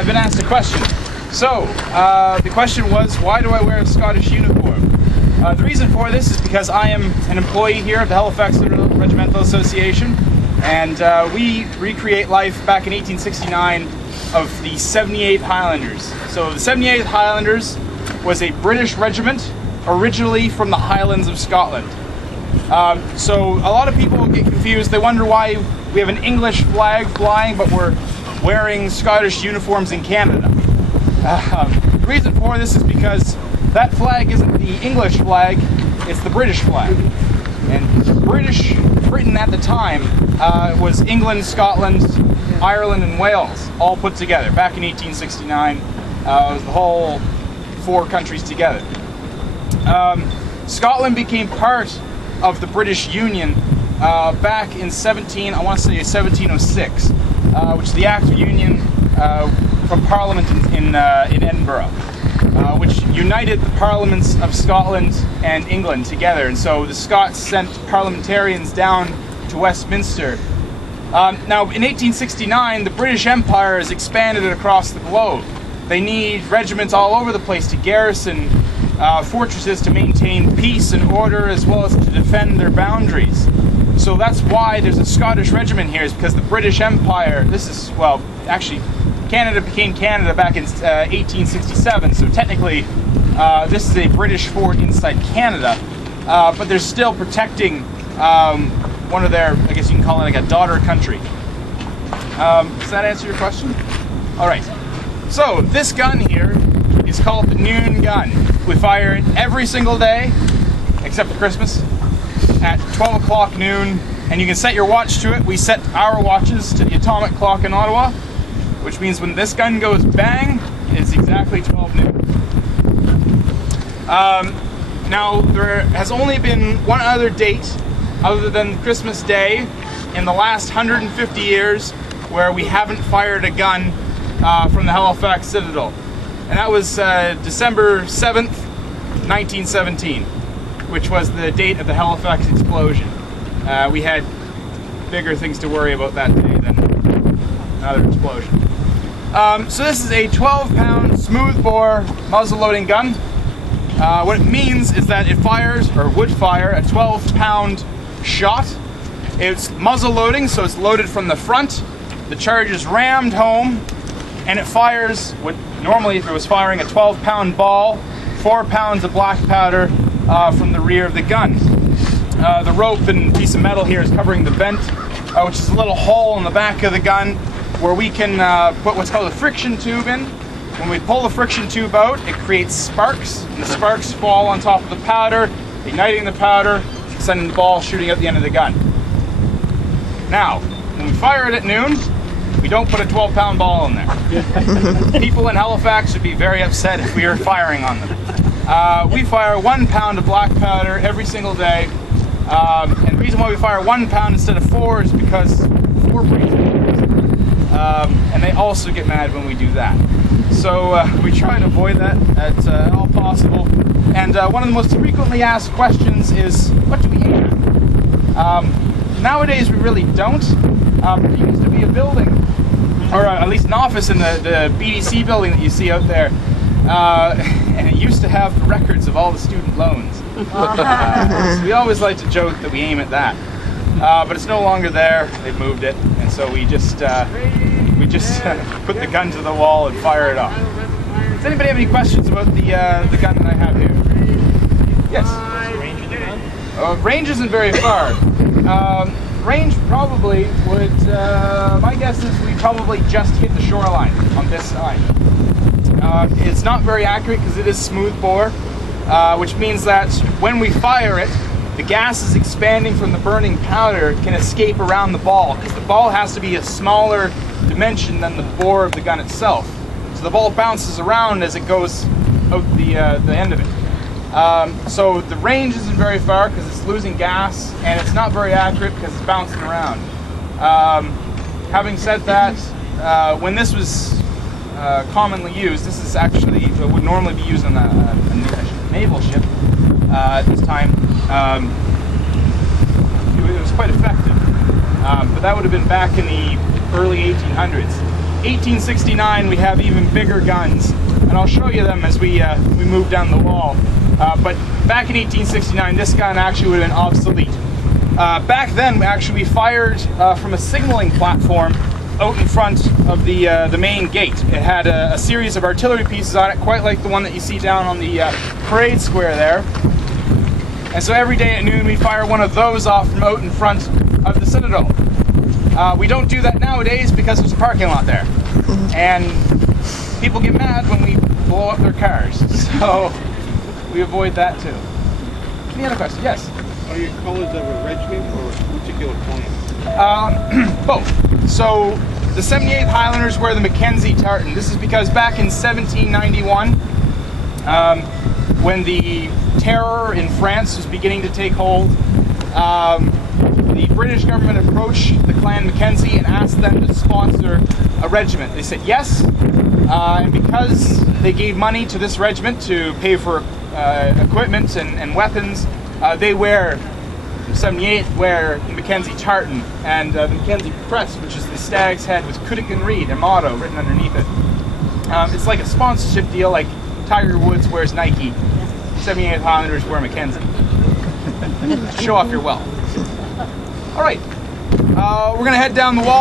I've been asked a question. So, the question was, why do I wear a Scottish uniform? The reason for this is because I am an employee here at the Halifax Regimental Association, and we recreate life back in 1869 of the 78th Highlanders. So the 78th Highlanders was a British regiment originally from the Highlands of Scotland. So a lot of people get confused. They wonder why we have an English flag flying, but we're wearing Scottish uniforms in Canada. The reason for this is because that flag isn't the English flag, it's the British flag. And Britain at the time was England, Scotland, Ireland, and Wales all put together. Back in 1869, it was the whole 4 countries together. Scotland became part of the British Union back in 1706, which is the Act of Union from Parliament in Edinburgh, which united the parliaments of Scotland and England together. And so the Scots sent parliamentarians down to Westminster. Now, in 1869, the British Empire has expanded across the globe. They need regiments all over the place to garrison fortresses to maintain peace and order, as well as to defend their boundaries. So that's why there's a Scottish regiment here, is because the British Empire, actually, Canada became Canada back in 1867, so technically this is a British fort inside Canada, but they're still protecting one of their, I guess you can call it like a daughter country. Does that answer your question? Alright, so this gun here is called the noon gun. We fire it every single day, except for Christmas, at 12 o'clock noon, and you can set your watch to it. We set our watches to the atomic clock in Ottawa, which means when this gun goes bang, it's exactly 12 noon. Now, there has only been one other date, other than Christmas Day, in the last 150 years, where we haven't fired a gun from the Halifax Citadel. And that was December 7th, 1917, which was the date of the Halifax explosion. We had bigger things to worry about that day than another explosion. So this is a 12-pound smoothbore muzzle-loading gun. What it means is that it fires, or would fire, a 12-pound shot. It's muzzle-loading, so it's loaded from the front. The charge is rammed home, and it fires what normally, if it was firing a 12-pound ball, 4 pounds of black powder from the rear of the gun. The rope and piece of metal here is covering the vent, which is a little hole in the back of the gun where we can put what's called a friction tube in. When we pull the friction tube out, it creates sparks, and the sparks fall on top of the powder, igniting the powder, sending the ball shooting out the end of the gun. Now, when we fire it at noon, we don't put a 12-pound ball in there. People in Halifax would be very upset if we were firing on them. We fire 1 pound of black powder every single day, and the reason why we fire 1 pound instead of 4 is because 4 breaks. And they also get mad when we do that. So we try and avoid that at all possible. And one of the most frequently asked questions is, what do we aim at? Nowadays we really don't. There used to be a building, or at least an office in the BDC building that you see out there, and it used to have the records of all the student loans. So we always like to joke that we aim at that. But it's no longer there. They've moved it, and so we just put the gun to the wall and fire it off. Does anybody have any questions about the gun that I have here? Yes. Range isn't very far. Range probably would. My guess is we probably just hit the shoreline on this side. It's not very accurate because it is smooth bore, which means that when we fire it, the gas is expanding from the burning powder, can escape around the ball, because the ball has to be a smaller dimension than the bore of the gun itself. So the ball bounces around as it goes out the end of it. So the range isn't very far because it's losing gas, and it's not very accurate because it's bouncing around. Having said that, when this was commonly used, this is actually what would normally be used on a naval ship at this time. It was quite effective, but that would have been back in the early 1800s. 1869 we have even bigger guns, and I'll show you them as we move down the wall. But back in 1869, this gun actually would have been obsolete. Back then, actually, we fired from a signaling platform out in front of the main gate. It had a series of artillery pieces on it, quite like the one that you see down on the parade square there. And so every day at noon, we fire one of those off from out in front of the Citadel. We don't do that nowadays because there's a parking lot there, and people get mad when we blow up their cars. So we avoid that too. Any other questions? Yes. Are your colors of a regiment or a particular clan? Both. So the 78th Highlanders wear the Mackenzie tartan. This is because back in 1791, when the terror in France was beginning to take hold, the British government approached the clan Mackenzie and asked them to sponsor a regiment. They said yes, and because they gave money to this regiment to pay for equipment and weapons, they wear, 78th wear the Mackenzie tartan, and the Mackenzie crest, which is the stag's head with Cudican Reed, their motto, written underneath it. It's like a sponsorship deal, like Tiger Woods wears Nike, 78th Highlanders wear Mackenzie. Show off your wealth. All right, we're gonna head down the wall.